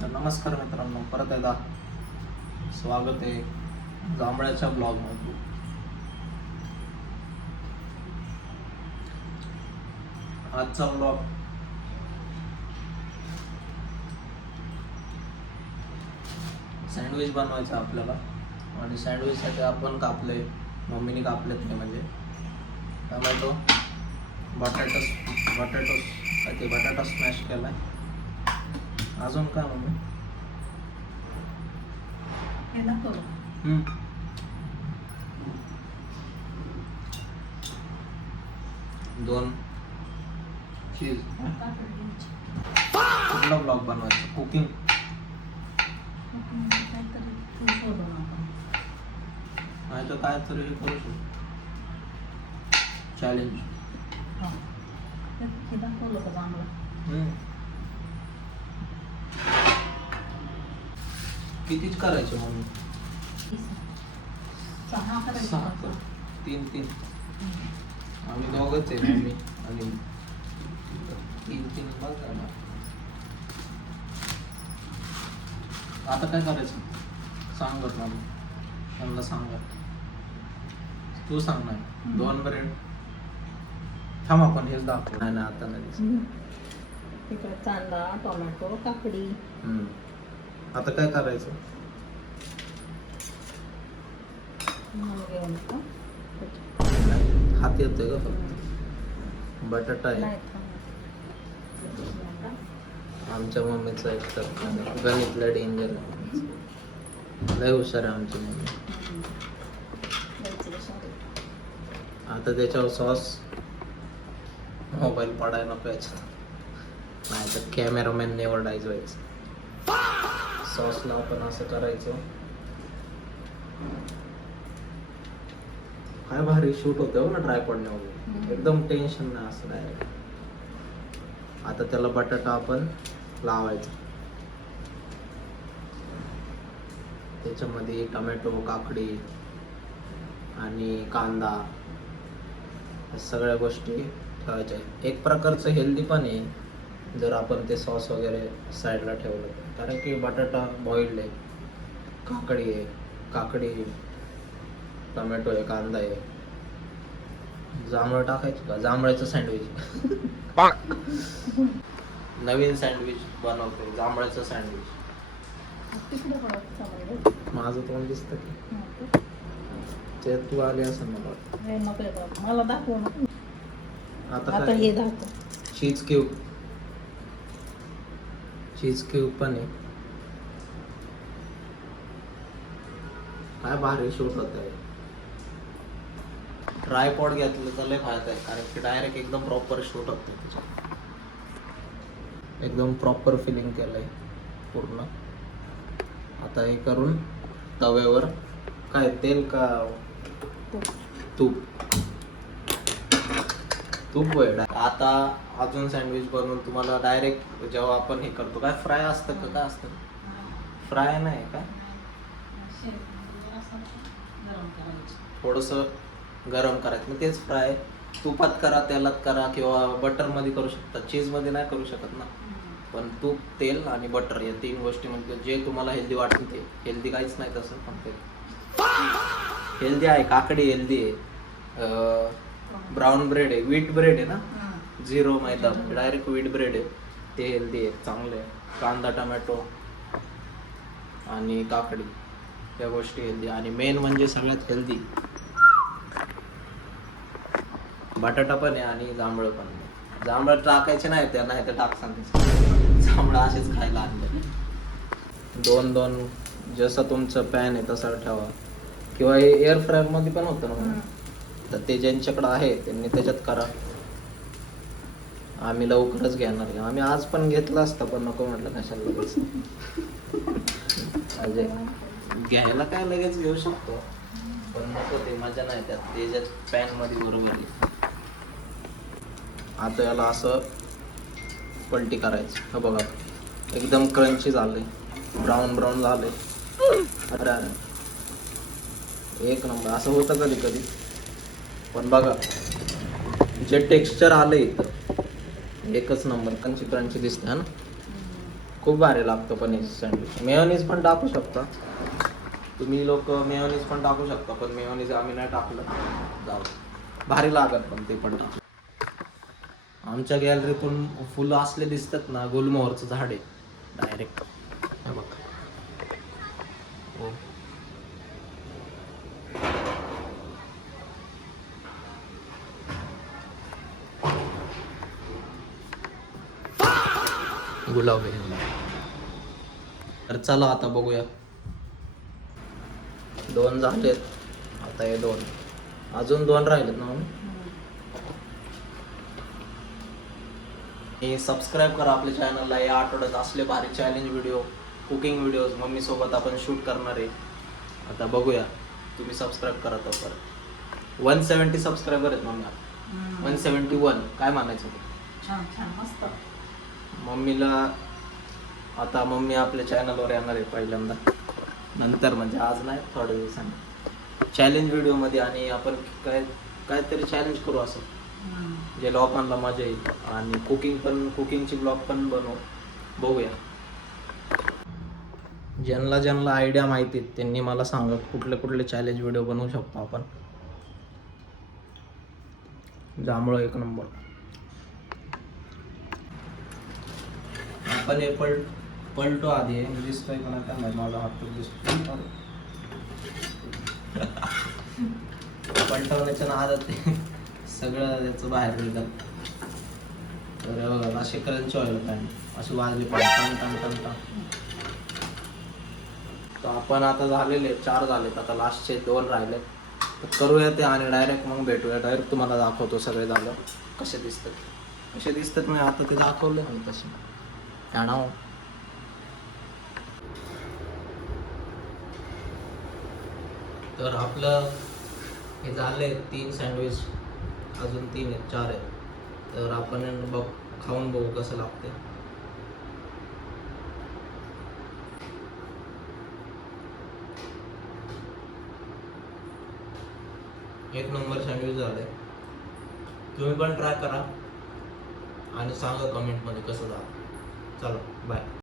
तर नमस्कार मित्रांनो, परत एकदा स्वागत आहे जांभळ्याच्या ब्लॉगमध्ये. आजचा ब्लॉग सँडविच बनवायचं आपल्याला. आणि सँडविचसाठी आपण कापले, मम्मीने कापलेत ते, म्हणजे टोमॅटो, बटाटा स्मॅश केलाय. अजून काय मम्मी? दोन चीज. कुठला ब्लॉग बनवायचा? कुकिंग. नाही तर काय तरी हे करू शकतो, चॅलेंज. कितीच करायचे मम्मी? 6 तीन. आम्ही दोघंच आहे, मम्मी आणि 3 बघा ना. आता काय करायचं सांगत मम्मी, त्यांना सांगा. तू सांग ना. 2 ब्रेड. थांब, आपण हेच दाखव. नाही ना, आता नाही. तिकडे कांदा, टोमॅटो, काकडी. आता काय करायचं? हात येतोय का फक्त? बटाटा आहे आमच्या मम्मीचा, एक तर गणितला डेंजर आहे. लय हुशार आहे आमची मम्मी. आता त्याच्यावर सॉस, मोबाईल पडायला नको याच्यात, नाही तर कॅमेरामॅनने ओरडायचं व्हायचं. सॉसला आपण असं करायचं. काय भारी शूट होतं हो ना ट्रायपॉडने वगैरे, एकदम टेन्शन नाही असं डायरेक्ट. आता त्याला बटाटा आपण लावायचा, त्याच्यामध्ये टोमॅटो, काकडी आणि कांदा, या सगळ्या गोष्टी ठेवायच्या. एक प्रकारचं हेल्दी पण आहे जर आपण ते सॉस वगैरे साईडला ठेवलं, कारण की बटाटा बॉइल्ड आहे, काकडी, टोमॅटो आहे, कांदा आहे. जांभळं टाकायचं का? जांभळाचं सँडविच. नवीन सँडविच बनवतोय, जांभळाचं सँडविच. माझं तोंड दिसतं की ते तू आले असं मला दाखव. आता हे दाखव. चीज क्यूब पण आहे. काय भारी शूट होत आहे. ट्रायपॉड घेतलं तर लय फायदा आहे, कारण की डायरेक्ट एकदम प्रॉपर शूट होतं. एकदम प्रॉपर फिलिंग केलंय पूर्ण. आता हे करून तव्यावर, काय तेल का तूप वेळ. आता अजून सँडविच बनवून तुम्हाला डायरेक्ट, जेव्हा आपण हे करतो, काय फ्राय असतं का? काय असतं? फ्राय नाही का, थोडंसं गरम करायचं, मग तेच फ्राय. तुपात करा, तेलात करा, किंवा बटरमध्ये करू शकता. चीजमध्ये नाही करू शकत ना. पण तूप, तेल आणि बटर या 3 गोष्टी, म्हणजे जे तुम्हाला हेल्दी वाटतं ते. हेल्दी काहीच नाही तसं, पण ते हेल्दी आहे. काकडी हेल्दी आहे, ब्राऊन ब्रेड आहे, व्हीट ब्रेड आहे ना, 0 मैदा, डायरेक्ट व्हीट ब्रेड आहे, ते हेल्दी आहे, चांगले आहे. कांदा, टोमॅटो आणि काकडी या गोष्टी हेल्दी. आणि मेन म्हणजे सगळ्यात हेल्दी बटाटा पण आहे आणि जांभळं पण आहे. जांभळं टाकायचे नाही त्या, नाही तर टाक सांगते. जांभळं असेच खायला आणले. 2 जसं तुमचं पॅन आहे तसं ठेवा, किंवा हे एअर फ्रायर मध्ये पण होतं ना. तर ते ज्यांच्याकडे आहे त्यांनी त्याच्यात करा. आम्ही लवकरच घेणार आहे. आम्ही आज पण घेतला असता, पण नको म्हटलं, कशाला लगेच. अजय घ्यायला काय लगेच घेऊ शकतो, पण नको, ते मजा नाही त्यात. त्याच्यात पॅन मध्ये बरोबर आहे. आता याला असं पलटी करायचं. हा बघा, एकदम क्रंची झालंय, ब्राऊन झालंय. अरे एक नंबर. असं होतं कधी, पण बघा जे टेक्स्चर आलंय इथं, एकच नंबर. क्रंची दिसते ना. खूप भारी लागतो पनीर सँडविच. मेयोनीज पण टाकू शकता तुम्ही लोक, मेयोनीज पण टाकू शकता, पण मेयोनीज आम्ही नाही टाकलं. जाऊ भारी लागत पण ते पण टाकलं. आमच्या गॅलरीतून फुलं असले दिसतात ना, गुलमोहरचं झाड आहे डायरेक्ट. हे बघ हो. गुलाब आहे. तर चला आता बघूया. 2 झालेत आता, हे 2 अजून 2 राहिलेत ना. सबस्क्राईब करा आपल्या चॅनलला. या आठवड्यात असले भारी challenge video, cooking videos mummy सोबत आपण शूट करणार आहे. आता बघूया, तुम्ही सबस्क्राईब करा तर परत. 170 सबस्क्रायबर आहेत मम्मी. 171 काय म्हणायचं. छान छान मस्त. मम्मीला आता मम्मी आपल्या चॅनलवर येणार आहे पहिल्यांदा, नंतर म्हणजे आज नाही, थोड्या दिवसांनी चॅलेंज व्हिडिओमध्ये. आणि आपण काहीतरी चॅलेंज करू असं जे लोकांना मजा येईल. आणि कुकिंगची ब्लॉग पण बनवू. बघूया. ज्यांना आयडिया माहिती आहेत त्यांनी मला सांगा कुठले चॅलेंज व्हिडिओ बनवू शकतो आपण. जांभळं एक नंबर. आपण हे पलटो आधी दिसतोय का नाही काय माहिती, माझा हात दिसतो. पलटवण्याच्या नादात सगळं याचं बाहेर निघत. तर बघा असे क्रंच व्हायला पाहिजे, अशी वाजली पाहिजे टन टन टन टन. तर आपण आता झालेले 4 झालेत, आता लास्टचे 2 राहिले. तर करूया ते आणि डायरेक्ट मग भेटूया. डायरेक्ट तुम्हाला दाखवतो सगळे झालं कसे दिसतात मी आता ते दाखवले आणि तसे जाणव. तर आपलं हे झाले 3 सँडविच, अजून 3 आहेत, 4 आहेत. तर आपण खाऊन बघू कसं लागते. एक नंबर सँडविच झाले. तुम्ही पण ट्राय करा आणि सांगा कमेंटमध्ये कसं झालं. चलो बाय.